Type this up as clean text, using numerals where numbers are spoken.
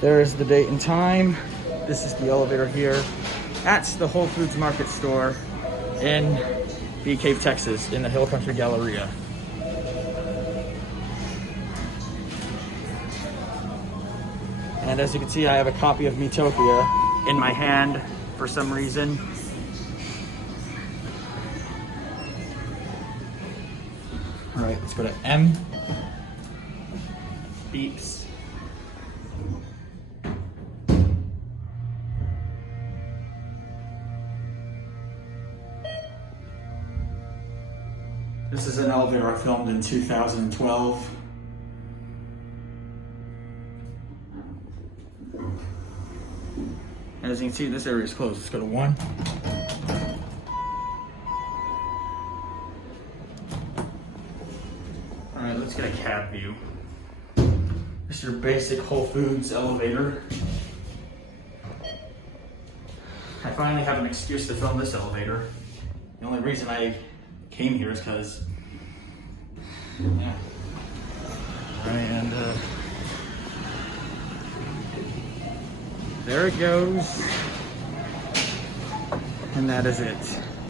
There is the date and time. This is the elevator here at the Whole Foods Market store in Bee Cave, Texas, in the Hill Country Galleria. And as you can see, I have a copy of Miitopia in my hand for some reason. All right, let's go to M. Beeps. This is an elevator I filmed in 2012. As you can see, this area is closed. Let's go to 1. All right, let's get a cab view. This is your basic Whole Foods elevator. I finally have an excuse to film this elevator. The only reason I came here is because, yeah. All right, and there it goes. And that is it.